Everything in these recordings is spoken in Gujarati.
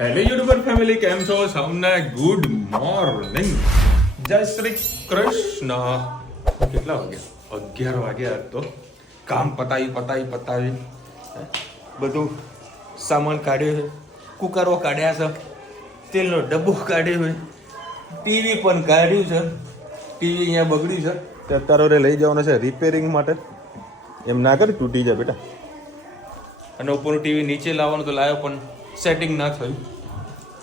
હેલો યુટ્યુબર ફેમિલી, કેમ છો? સૌને ગુડ મોર્નિંગ, જય શ્રી કૃષ્ણ. કેટલા વાગ્યા? 11 વાગ્યા. તો કામ પતાવી બધું સામાન કાઢ્યો છે, કુકરો કાઢ્યા છે, તેલનો ડબ્બો કાઢ્યો છે, ટીવી પણ કાઢ્યું છે. ટીવી અહીંયા બગડ્યું છે તે અત્યારે લઈ જવાનું છે રિપેરિંગ માટે. એમ ના કરી તૂટી જાય બેટા. અને ઉપરનું ટીવી નીચે લાવવાનું તો લાવ્યો પણ સેટિંગ ના થયું.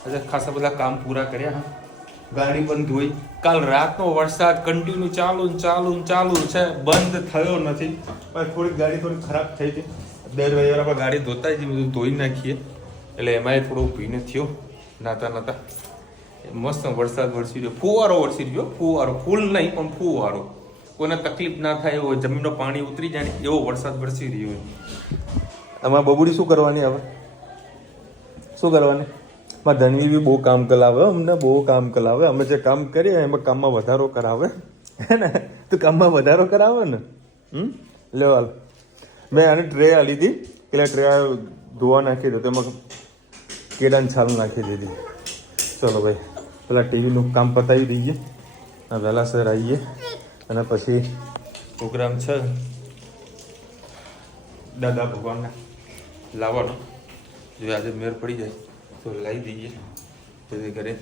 આજે ખાસા બધા કામ પૂરા કર્યા. ગાડી પણ ધોઈ. કાલ રાતનો વરસાદ કન્ટિન્યુ ચાલુ છે, બંધ થયો નથી. પણ થોડીક ગાડી થોડી ખરાબ થઈ હતી. દર રવિવારે આપણે ગાડી ધોતા જ બધું ધોઈ નાખીએ એટલે એમાંય થોડો ભીને થયો. નાતા મસ્ત વરસાદ વરસી રહ્યો, ફુવારો વરસી રહ્યો. ફુવારો, ફૂલ નહીં પણ ફુવારો. કોઈને તકલીફ ના થાય એવો, જમીનનો પાણી ઉતરી જાય ને એવો વરસાદ વરસી રહ્યો. આમાં બબુડી શું કરવાની? હવે શું કરવાની? મારા ધનવી બી બહુ કામ કરાવે, અમને બહુ કામ કરાવે. અમે જે કામ કરીએ એમાં કામમાં વધારો કરાવે, હે ને? તું કામમાં વધારો કરાવે ને. લેવાલ મેં આને ટ્રે આલી હતી, પેલા ટ્રે ધોવા નાખી દો, તેમાં કેળાની છાલ નાખી દીધી. ચલો ભાઈ, પેલા ટીવીનું કામ પતાવી દઈએ, વહેલાસર આવીએ અને પછી પ્રોગ્રામ છે દાદા ભગવાનને લાવવાનો. જો આજે મેળ પડી જાય તો લાવી દઈએ. જેથી કરે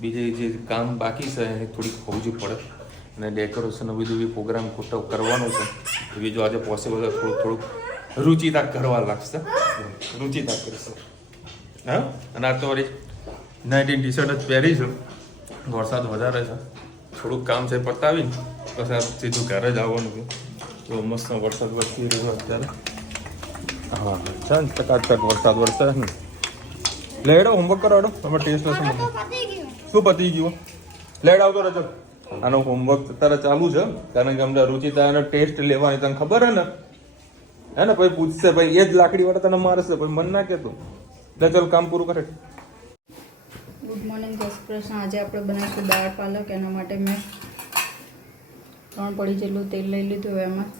બીજે જે કામ બાકી છે એ થોડીક હોવું પડે. અને ડેકોરેશન બધું બી પ્રોગ્રામ કરવાનો છે. એ બી જો આજે પોસિબલ હોય થોડુંક રુચિતા કરવા લાગશે. રુચિતા કરશે. હા, અને આ તો વળી 19 ટી-શર્ટ જ પહેરી છે. વરસાદ વધારે છે, થોડુંક કામ છે પતાવીને પછી સીધું ઘરે જ આવવાનું છે. તો મસ્ત વરસાદ વરસી રહ્યો અત્યારે. હા, છે ને ટકાટક વરસાદ વરસે ને. લેડો હોમવર્ક કરો. હેડો, તમે ટેસ્ટ લેશે. શું પતી ગયું? લેડ આવતો રહેજો. આનો હોમવર્ક અત્યારે ચાલુ છે, કારણ કે અમને રુચિતાનો ટેસ્ટ લેવાની તને ખબર હે ને? હે ને? પછી પૂછશે, ભાઈ એ જ લાકડી વાળા તને મારશે, પણ મન ના કહેતો. એટલે ચાલ કામ પૂરું કરે. ગુડ મોર્નિંગ, જય શ્રી કૃષ્ણ. આજે આપણે બનાવીશું દાળ પાલક. એના માટે મેં 3 પડી જેટલું તેલ લઈ લીધું. હવે એમાં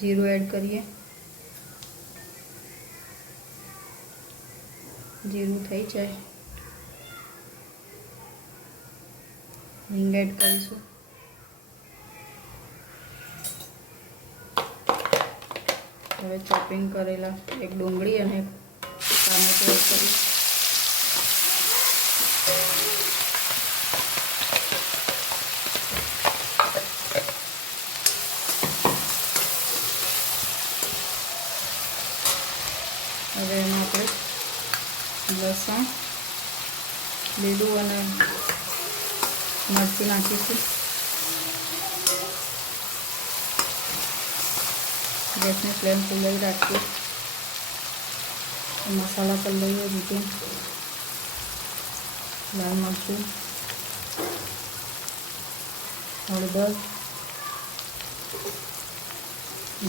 જીરું એડ કરીએ. જીરું થઈ જાય, હિંગ એડ કરીશું. હવે ચોપિંગ કરેલા એક ડુંગળી અને ટામેટું એડ કરીશ. હવે એમાં આપણે લસણ, લીલું અને મરચું નાખીશું. ગેસની ફ્લેમ ફૂલ જ રાખીએ. મસાલા પર લઈએ બીજું લાલ મરચું, હળદર,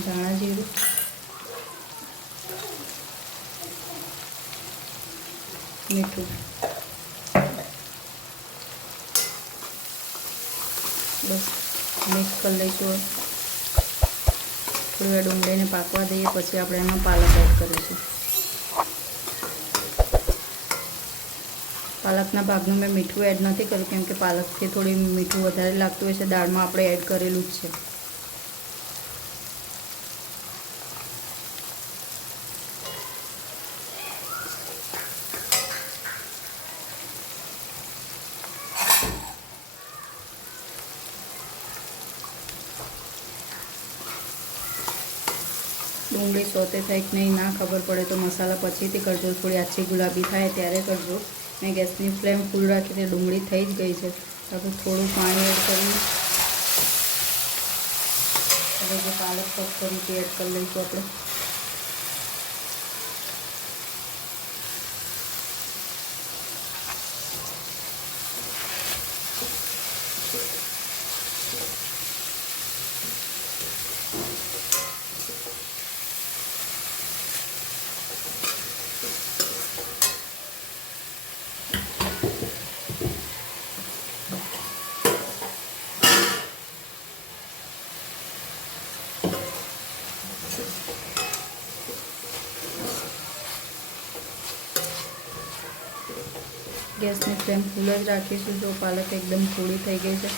ધાણા જીરું, મીઠું. બસ મિક્સ કરી લઈશું. થોડી વાર ડુંગળીને પાકવા દઈએ, પછી આપણે એમાં પાલક એડ કરીશું. પાલકના ભાગનું મેં મીઠું એડ નથી કર્યું, કેમ કે પાલકથી થોડી મીઠું વધારે લાગતું હોય છે. દાળમાં આપણે એડ કરેલું જ છે. ડુંગળી સોતે થાય કે નહીં ના ખબર પડે તો મસાલા પછીથી કરજો. થોડી આછી ગુલાબી થાય ત્યારે કરજો. મેં ગેસની ફ્લેમ ફૂલ રાખીને ડુંગળી થઈ જ ગઈ છે. આપણે થોડું પાણી એડ કરીએ. હવે જે પાલક ચોપ કરી તે એડ કરી લઈશું આપણે. ગેસની ફ્લેમ ફૂલ જ રાખીશું. જો પાલક એકદમ થોડી થઈ ગઈ છે.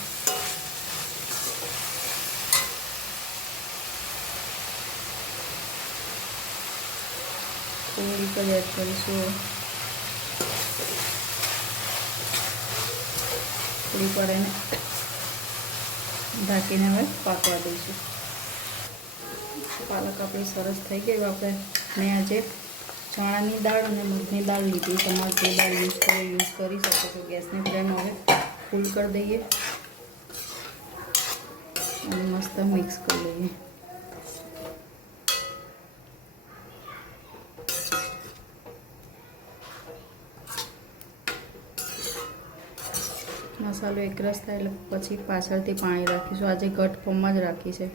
થોડીક જ એડ કરીશું. થોડીક વાર એને ઢાંકીને હવે પાકવા દઈશું. પાલક આપણી સરસ થઈ ગઈ. મેં આજે ચણાની દાળ અને મગની દાળ લીધી. તમારે જે દાળ યુઝ કરી શકો છો. ગેસની ફ્લેમ હવે ફૂલ કરી દઈએ અને મસ્ત મિક્સ કરી દઈએ. મસાલો એકરસ થાય એટલે પછી પાછળથી પાણી રાખીશું. આજે ઘટ ફોર્મમાં જ રાખી છે.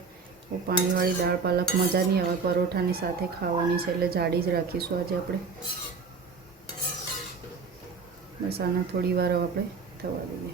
પાણીવાળી દાળ પાલક મજા નહીં આવે. પરોઠાની સાથે ખાવાની છે એટલે જાડી જ રાખીશું આજે આપણે. બસ આને થોડી વાર આપણે થવા દઈએ.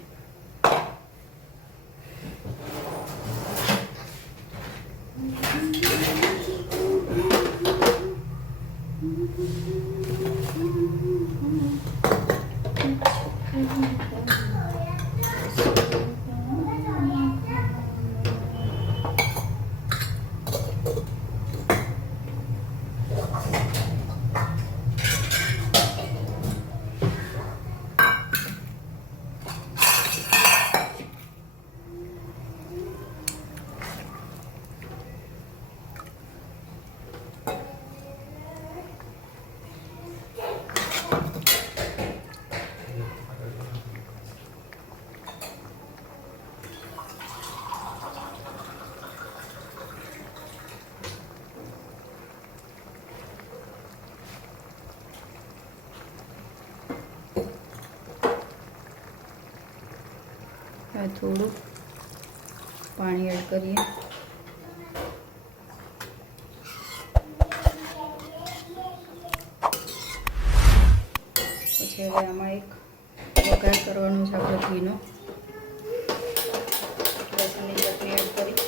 હવે થોડું પાણી એડ કરીએ. પછી હવે આમાં એક વઘાર કરવાનો છે આપણે ઘીનો. લસણની ચટણી એડ કરી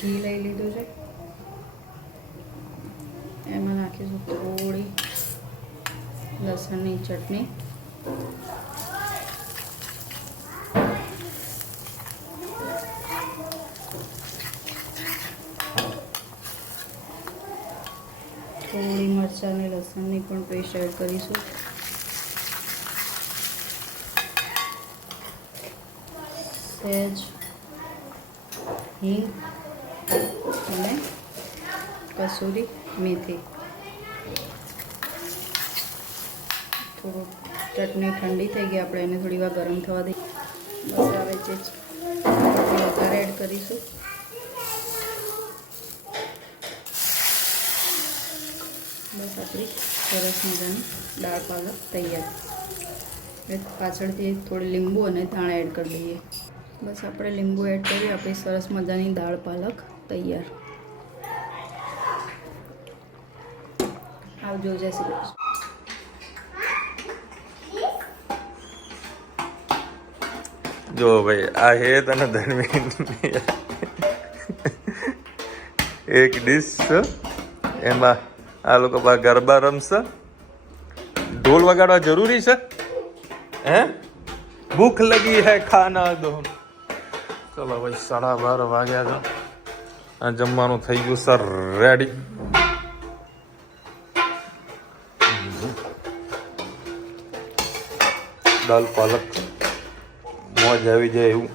ઘી લઈ લીધું છે. એમાં નાખીશું થોડી લસણની ચટણી. થોડી મરચાં અને લસણની પણ પેસ્ટ એડ કરીશું. સહેજ હિંગ અને કસૂરી મેથી. થોડું ચટણી ઠંડી થઈ ગઈ. આપણે એને થોડી વાર ગરમ થવા દઈએ. બસ હવે જે વઘાર એડ કરીશું. બસ આપણી સરસ મજાની દાળ પાલક તૈયાર. પાછળથી થોડી લીંબુ અને ધાણા એડ કરી દઈએ. બસ આપણે લીંબુ એડ કરી આપણી સરસ મજાની દાળ પાલક તૈયાર. આવજો. જય શ્રી કૃષ્ણ. જો ભાઈ આ હે તને ધર્મી એક ડીશ એમાં આ લોકો ગરબા રમશે. ઢોલ વગાડવા જરૂરી છે હે? ભૂખ લગી હે ખાના દો. ચલો ભાઈ 12:30 વાગ્યા છે. આ જમવાનું થઈ ગયું સર રેડી. દાલ પાલક મોજ આવી જાય એવું.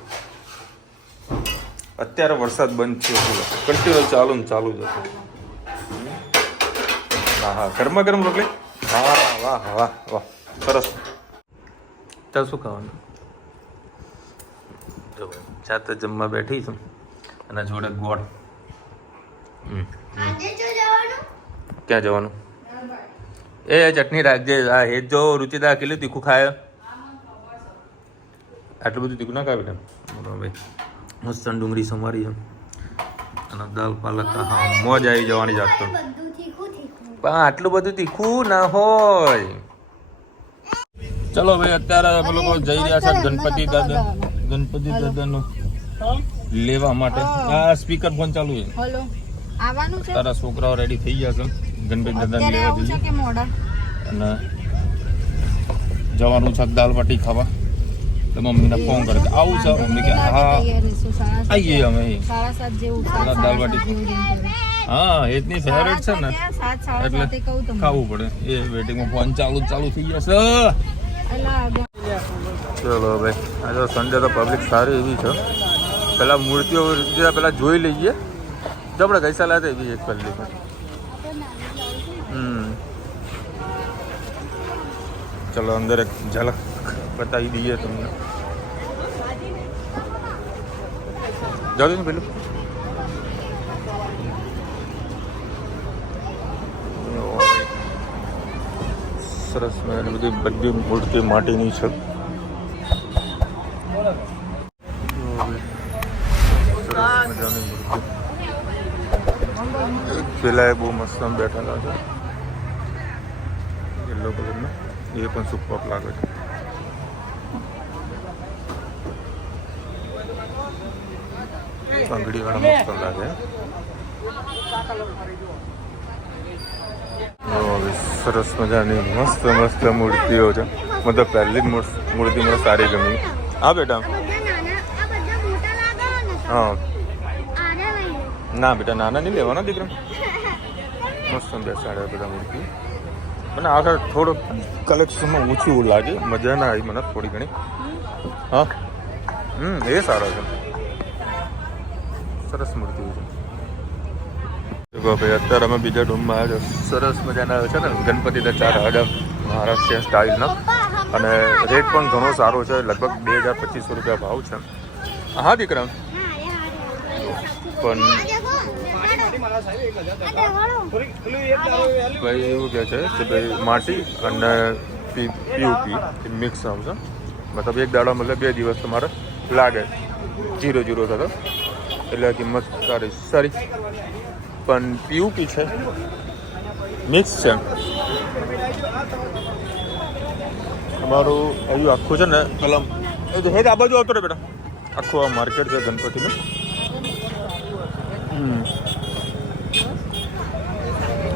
અત્યારે વરસાદ બંધ થયો. કન્ટિન્યુ ચાલુ જ હતું. હા ગરમા ગરમ રોટલી. હા વાહ વાહ વાહ સરસ. ત્યાં શું ખાવાનું? જો જાતે જમવા બેઠી છું અને જોડે ગોળ. ક્યાં જવાનું? એ ચટણી રાખજે. આ હેજ જો રુચિતા કેટલું તીખું ખાય. આટલું બધું તીખું ના ખાવે ને ભાઈ. મસ્ત ડુંગળી સમારી છે. અને દાલ પાલક હા મોજ આવી જવાની જાત તો પણ આટલું બધું તીખું ના હોય. ચલો ભાઈ અત્યારે અમે લોકો જઈ રહ્યા છે ગણપતિ દાદાનું લેવા માટે. આ સ્પીકર ફોન ચાલુ છે. હલો આવવાનું છે. તારા છોકરાઓ રેડી થઈ ગયા છે ગણપતિ દાદા લેવા જઈએ કે મોડા અને જવાનું છે દાલ બાટી ખાવા. તો મમ્મીને ફોન કરે આવું છે. મમ્મી કે હા આવીએ અમે 7:30 જેવું દાલ બાટી. હા એજની ફેવરેટ છે ને એટલે ખાવું પડે. એ વેટિંગમાં ફોન ચાલુ થઈ જશે. ચલો ભાઈ આજે સન્ડે તો પબ્લિક સારી એવી છે. પેલા મૂર્તિઓ પેલા જોઈ લઈએ જો આપણે ગઈસાલ હતા એવી એક પહેલી ચલો અંદર એક ઝલક બતાવી દઈએ તમને. જાવ ને પેલું સરસ બધી મૂર્તિ માટીની છે. પેલા બહુ મસ્ત બેઠેલા છે યલો કલરના. એ પણ સુપર લાગે છે. બંગડી વાળા મસ્ત લાગે. સરસ મજાની મસ્ત મૂર્તિઓ છે. મતલબ પહેલી જ મૂર્તિ મને સારી ગમી. હા બેટા હા ના બેટા નાના નહીં લેવાના દીકરા. મસ્ત બેસાડે બધા મૂર્તિ. મને આગળ થોડુંક કલેક્શનમાં ઓછું લાગે. મજા ના આવી મને થોડી ઘણી. હા એ સારો છે. સરસ મૂર્તિ છે. ભાઈ અત્યારે અમે બીજા રૂમમાં આવ્યા છે. સરસ મજાના છે ને ગણપતિ દાદા મહારાષ્ટ્રીયન સ્ટાઇલના અને રેટ પણ ઘણો સારો છે. લગભગ 2200 રૂપિયા ભાવ છે. હા દીકરા પણ ભાઈ એવું કહે છે કે ભાઈ માટી અને પીઓપી મિક્સ આવશે. મતલબ એક દાડા મતલબ 2 દિવસ તમારે લાગે 0 થતો. એટલે કિંમત સારી પણ પીઓપી છે મિક્સ છે. તમારું એવું આખું છે ને પેલા હેડ આ બાજુ આવતો રહે બેટા. આખું આ માર્કેટ છે ગણપતિનું.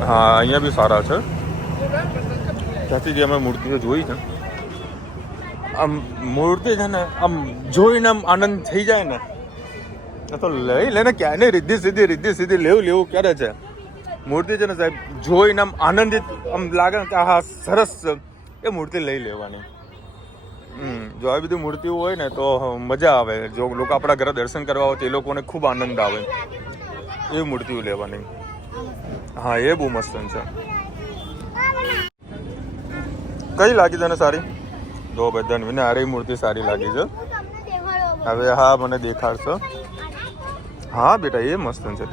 હા અહીંયા બી સારા છે. ત્યાંથી જે અમે મૂર્તિઓ જોઈ છે આમ મૂર્તિ છે ને આમ જોઈને આમ આનંદ થઈ જાય ને તો લઈ લે ને. ક્યાં નહીં રીધી સીધી લેવું ક્યારે છે મૂર્તિ છે ને સાહેબ. જોઈને આમ આનંદિત આમ લાગે ને કે હા સરસ એ મૂર્તિ લઈ લેવાની. જો આવી બધી મૂર્તિઓ હોય ને તો મજા આવે. જો લોકો આપણા ઘરે દર્શન કરવા હોય તો એ લોકોને ખૂબ આનંદ આવે એવી મૂર્તિઓ લેવાની. હા એ બહુ મસ્ત છે. કઈ લાગી તને સારી? જો બધાને મને આરે મૂર્તિ સારી લાગી છે. હવે હા મને દેખાડશો. હા બેટા એ મસ્ત છે.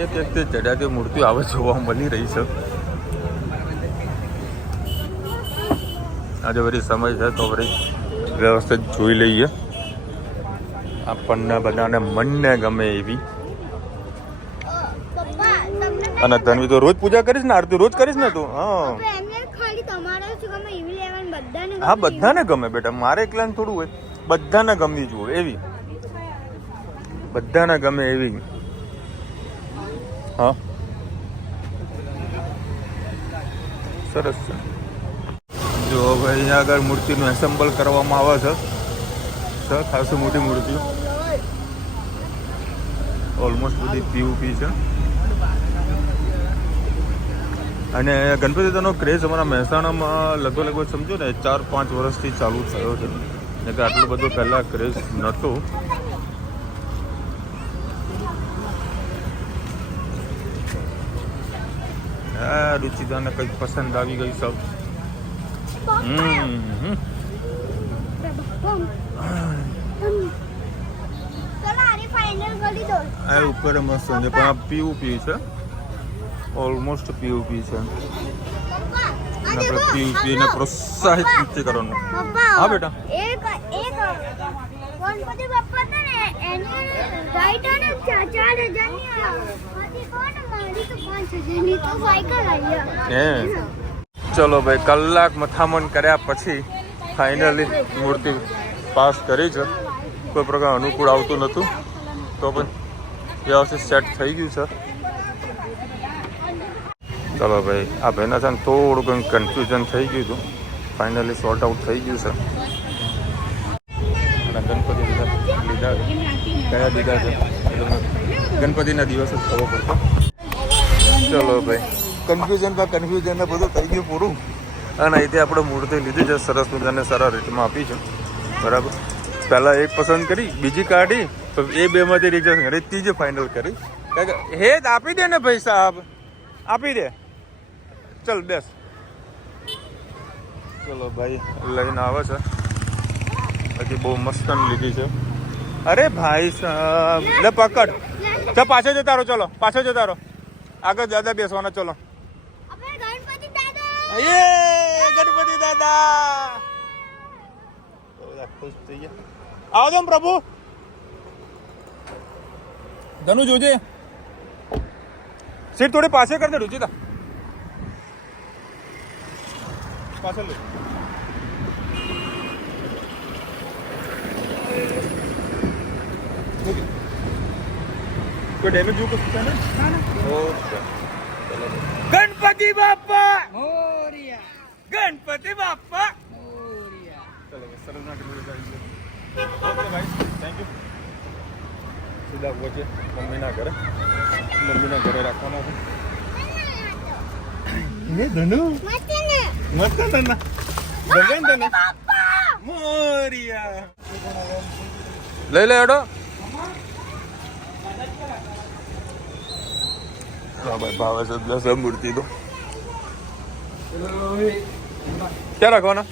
એક ચઢાતી મૂર્તિઓ આવે જોવા મળી રહી છે. આજે વળી સમય છે તો વળી વ્યવસ્થિત જોઈ લઈએ. આપણને બધાને મનને ગમે એવી. અને તન્વી તો રોજ પૂજા કરીશ ને? આરતી રોજ કરીશ ને તું? હા બધાને ગમે બેટા. મારે એકલાને થોડું હોય. બધાને ગમવી જોઈએ એવી. બધાને ગમે એવી. હા સરસ છે. જો ભાઈ અહીંયા આગળ મૂર્તિનું એસેમ્બલ કરવામાં આવે છે. ખાસી મોટી મૂર્તિઓ ઓલમોસ્ટ બધી પીઓપી છે. અને ગણપતિ દાદાનો ક્રેઝ અમારા મહેસાણામાં લગભગ સમજો ને 4-5 વર્ષથી ચાલુ થયો છે. એટલે કે આટલું બધું પહેલાં ક્રેઝ નહોતો. હા રુચિદાને કંઈક પસંદ આવી ગઈ સબ. આ ઉપર મસ્ત છે પણ આ પીઓપી છે. ઓલમોસ્ટ પીઓપી છે. આપણે પીઓપીને પ્રોત્સાહિત નથી કરવાનું. હા બેટા ગણપતિ બાપ્પા હતા ને એની રાઈટ હે ચલો ભાઈ, કલાક મથામણ કર્યા પછી ફાઇનલી મૂર્તિ પાસ કરી છે. કોઈ પ્રકાર અનુકૂળ આવતું નહોતું તો પણ વ્યવસ્થિત સેટ થઈ ગયું છે. ચલો ભાઈ, આ ભાઈના છે ને થોડું કંઈ કન્ફ્યુઝન થઈ ગયું હતું, ફાઇનલી સોર્ટ આઉટ થઈ ગયું છે. અને ગણપતિ લીધા કયા લીધા છે ગણપતિના દિવસ જ ખબર પડતો. ચલો ભાઈ, કન્ફ્યુઝન બધું થઈ ગયું પૂરું. અને અહીંથી આપણે મૂર્તિ લીધી છે, સરસ મજાને સારા રેટમાં આપી છે. બરાબર, પહેલાં એક પસંદ કરી, બીજી કાઢી, તો એ બેમાંથી રિજેક્ટ કરી, ત્રીજી ફાઇનલ કરી. કારણ કે હે આપી દે ને ભાઈ સાહેબ, આપી દે, ચલ બેસ. ચલો ભાઈ, લઈને આવે છે. બાકી બહુ મસ્ત લીધી છે. અરે ભાઈ સાહેબ, લે પકડ, ચાલ પાછળ જતા રહો, ચલો પાછળ જતા રહો, આગળ દાદા બેસવાના. ચલો ગણપતિ દાદા ખુશ થઈ ગયા. આવો તો પ્રભુ, ધનુ જોજે, સીટ થોડી પાછળ કરી દે રુચિતા, પાછળ લે. કોઈ ડેમેજ જેવું કશું છે ને? ઓકે. ગણપતિ બાપ્પા મોરિયા, ગણપતિ બાપ્પા મોરિયા. ચલો સરસ ના કરી દીધા. ઓકે ભાઈ, થેન્ક યુ. સીધા પહોંચે મમ્મીના ઘરે રાખવાના છે. હે ધનુ મસ્ત તને ભગવાન તને મોરિયા લઈ લે એડો. ભાવે છે 10 મૂર્તિ તો ક્યાં રાખવાના?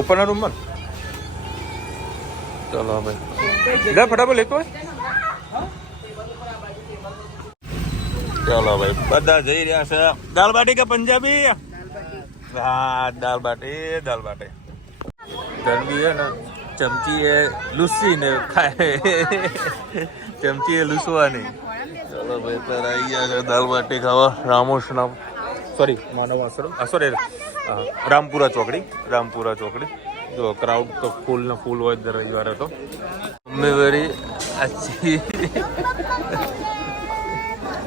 ઉપરના રૂમમાં. ચલો ભાઈ, લે ફટાફટ લેતો હોય. ચલો ભાઈ, બધા જઈ રહ્યા છે. દાલ બાટી કે પંજાબી? હા, દાલ બાટી. ગરમી હે ને, ચમચી એ લૂસી ને ખાય, ચમચી એ લૂસવાની. ચલો ભાઈ, તાર આવી ગયા છે દાલ બાટી ખાવા. રામોશ નામ, સોરી માનવ આશ્રમ, સોરી રામપુરા ચોકડી. જો ક્રાઉડ તો ફૂલ ને ફૂલ હોય દર રવિવારે. તો મમ્મી વેરી અચ્છી.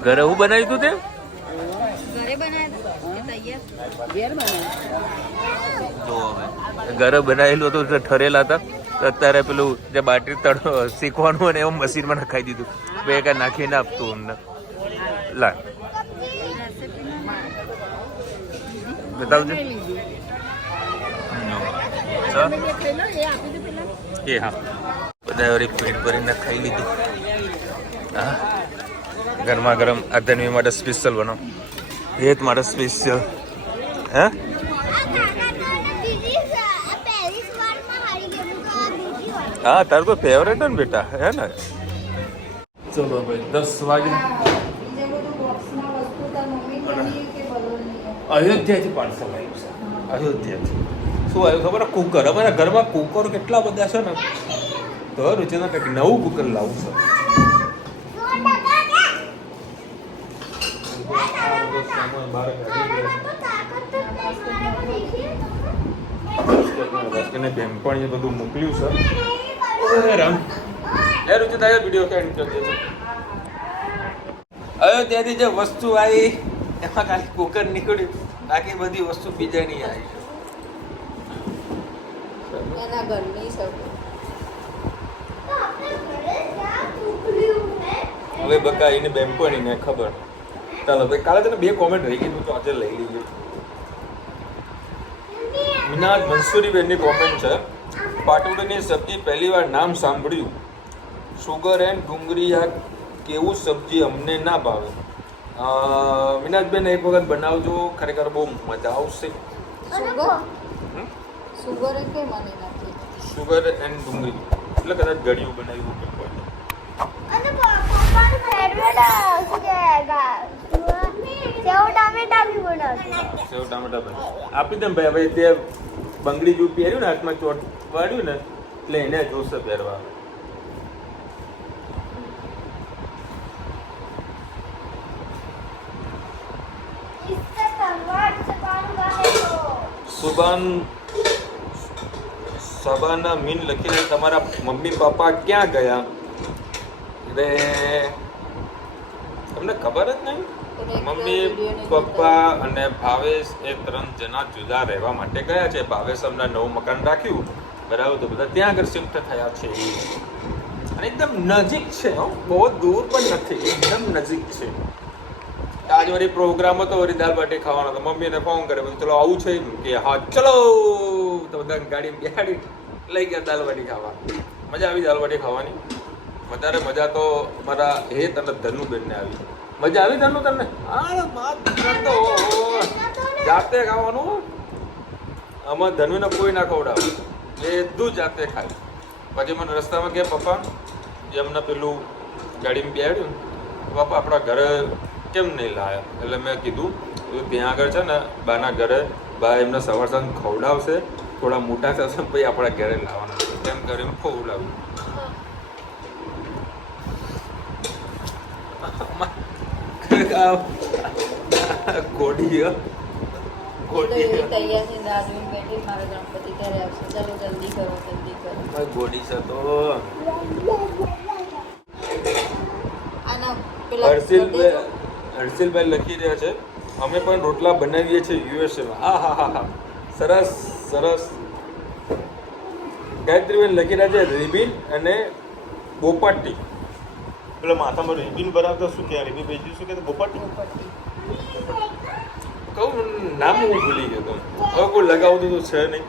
ઘરે હું બનાવ્યું તું તે? ઘરે બનાવેલું હતું, ઠરેલા હતા. અત્યારે પેલું જે બાટી શીખવાનું હોય ને એવું મશીનમાં નખાઈ દીધું. બે કાંઈ નાખીને આપતું અમને. લા બતાવજો. એ હા, બધા વળી પેટ ભરીને ખાઈ લીધું. હા, ગરમા ગરમ અધનવી માટે સ્પેશિયલ બનાવ. હેત માટે સ્પેશિયલ. હે હા, તારું તો ફેવરેટ ને બેટા, હે ને? ચલો ભાઈ, 10 વાગે અયોધ્યાથી પાર્સલ આવ્યું છે. અયોધ્યાથી શું આવ્યું ખબર? કુકર. અમારા ઘરમાં કુકર કેટલા બધા છે ને, તો રુચિના કંઈક નવું કુકર લાવું છે. બેનપણીએ બધું મોકલ્યું છે. રામ રુચિતા વિડીયો કેન્ડ કરી દેજો. અયોધ્યાથી જે વસ્તુ આવી એમાં ખાલી કુકર નીકળ્યું, બાકી બધી વસ્તુ બીજા નહીં આવી. હવે બકા એને બેનપણી ને ખબર. ચાલો ભાઈ, કાલે તને 2 કોમેન્ટ રહી ગઈ, તો આજે લઈ લઈએ. મિનાજ મંસૂરી બેનની કોમેન્ટ છે, પાટોડીની સબ્જી પહેલી વાર નામ સાંભળ્યું. સુગર એન્ડ ડુંગળી, આ કેવું સબ્જી અમને ના ભાવે. મિનાજબેન એક વખત બનાવજો, ખરેખર બહુ મજા આવશે. સુગર એન્ડ ડુંગળી એટલે કદાચ ગળ્યું બનાવ્યું. સેવ ટામેટા આપી દે ભાઈ. હવે તે બંગડી જેવું પહેર્યું ને, હાથમાં ચોટ વાળ્યું ને, એટલે એને જોશે પહેરવા. સબાના મીન લખીને તમારા મમ્મી પપ્પા ક્યાં ગયા? એટલે તમને ખબર જ નહીં. મમ્મી પપ્પા અને ભાવેશ એ 3 જણા જુદા રહેવા માટે ગયા છે. ભાવેશ હમણાં નવું મકાન રાખ્યું, બરાબર, તો બધા ત્યાં આગળ શિફ્ટ થયા છે. અને એકદમ નજીક છે, બહુ દૂર પણ નથી, એકદમ નજીક છે. આજ વળી પ્રોગ્રામ હતો, વળી દાલ બાટી ખાવાનો હતો. મમ્મીને ફોન કર્યો, ચલો આવું છે કે હા ચલો, તો બધા ગાડી બેહાડી લઈ ગયા દાલ બાટી ખાવા. મજા આવી દાલ બાટી ખાવાની. વધારે મજા તો મારા હેત અને ધનુબેનને આવી. મજા આવી ધનુ તમને? તો જાતે ખાવાનું. આમાં ધનુને કોઈ ના ખવડાવે, બધું જાતે ખાય. પછી મને રસ્તામાં ગયા પપ્પા, એમને પેલું ગાડીમાં બેહાડ્યું, પપ્પા આપણા ઘરે કેમ નહીં લાયા? એટલે મેં કીધું ત્યાં આગળ છે ને બાના ઘરે, બા એમને સવાર સાંજ ખવડાવશે, થોડા મોટા થશે પછી આપણા ઘરે લાવવાના. તેમ કરીને ખવડાવ્યું. ગોડી ગોડી છે તો હર્ષિલભાઈ લખી રહ્યા છે, અમે પણ રોટલા બનાવીએ છીએ યુએસએમાં. હા, સરસ સરસ. ગાયત્રીબેન લખી રહ્યા છે રિબિન અને બોપાટી. પેલા માથામાં રિબિન બનાવતા શું કે રિબિન બીજું શું કે બોપાટી કહું નામ હું ભૂલી ગયો તો. હવે કોઈ લગાવતું તો છે નહીં.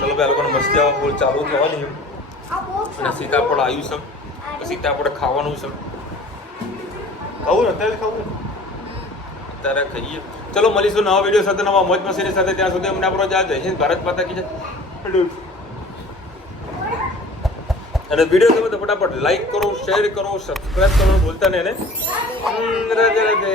ચલો ભાઈ લોકોને મસ્તી આવા બોલ ચાલુ થવાની. અને સીતાફળ આવ્યું છે, તો સીતાફળ ખાવાનું છે. ખાવું ને અત્યારે ખાવું? અત્યારે ખાઈએ. ચલો મળીશું નવા વિડીયો સાથે, નવા મોજ મસ્તીની સાથે. ત્યાં સુધી અમને આપણો જય હિન્દ, ભારત માતા કી જય. અને વિડીયો ગમે તો ફટાફટ લાઈક કરો, શેર કરો, સબસ્ક્રાઈબ કરો, ભૂલતા નહીં. રાધે રાધે.